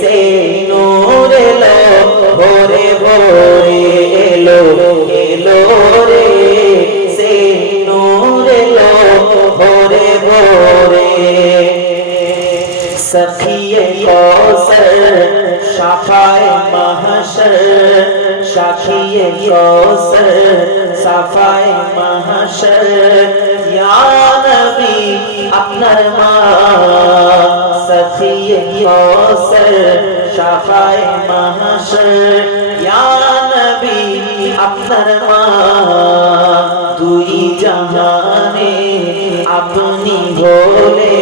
সে নূর এলো ভোরে ভোরে এলো এলো রে সে নূর এলো ভোরে ভোরে সখিয়ে কৌসর শাফায়ে মাহশর শাফিয়ে কৌসর শাফায়ে মাহশর ইয়া নবী আপনার মা সখিয়ে কৌসর শাফায়ে মাহশর ইয়া নবী আপনার মা দুই জাহানে আপনি হলে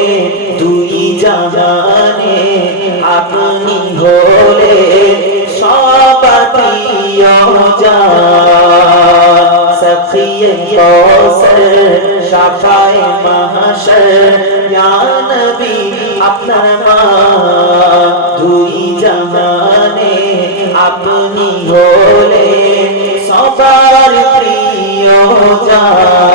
দুই জাহানে আপনি হলে সবাতিও জান সখিয়ে কৌসর শাফায়ে মাহশর ইয়া নবী আপনার মা দুই জাহানে আপনি হলে সবার প্রিয় জান